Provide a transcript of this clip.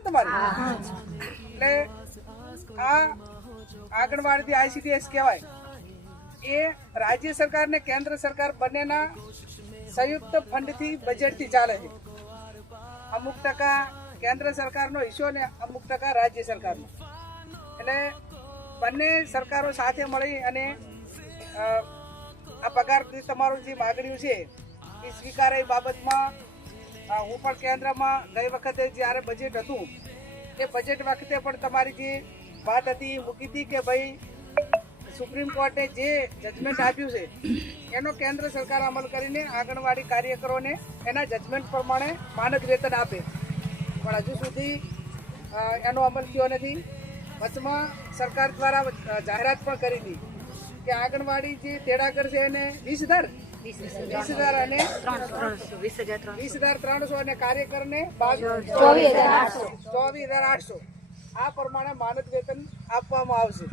ને તમારી? એટલે આ આંગણવાડી ICDS કહેવાય એ રાજ્ય સરકાર ને કેન્દ્ર સરકાર બંનેના સંયુક્ત ફંડથી બજેટથી ચાલે છે. અમુક ટકા કેન્દ્ર સરકારનો હિસ્સો ને અમુક ટકા રાજ્ય સરકારનો. એટલે બંને સરકારો સાથે મળી અને આ પગાર તમારું જે માગણીઓ છે એ સ્વીકારે એ બાબતમાં હું પણ કેન્દ્રમાં ગઈ વખતે જ્યારે બજેટ હતું એ બજેટ વખતે પણ તમારી જે વાત હતી મૂકી હતી કે ભાઈ સુપ્રીમ કોર્ટે જે જજમેન્ટ આપ્યું છે એનો કેન્દ્ર સરકાર અમલ કરીને આંગણવાડી કાર્યકરોને એના જજમેન્ટ પ્રમાણે માનદ વેતન આપે, પણ હજુ સુધી એનો અમલ થયો નથી. વચમાં સરકાર દ્વારા જાહેરાત પણ કરી હતી કે આંગણવાડી જે તેડાગર છે એને 20,000 અને 20,300 અને કાર્યકરને 24,800 આ પ્રમાણે માનદ વેતન આપવામાં આવશે.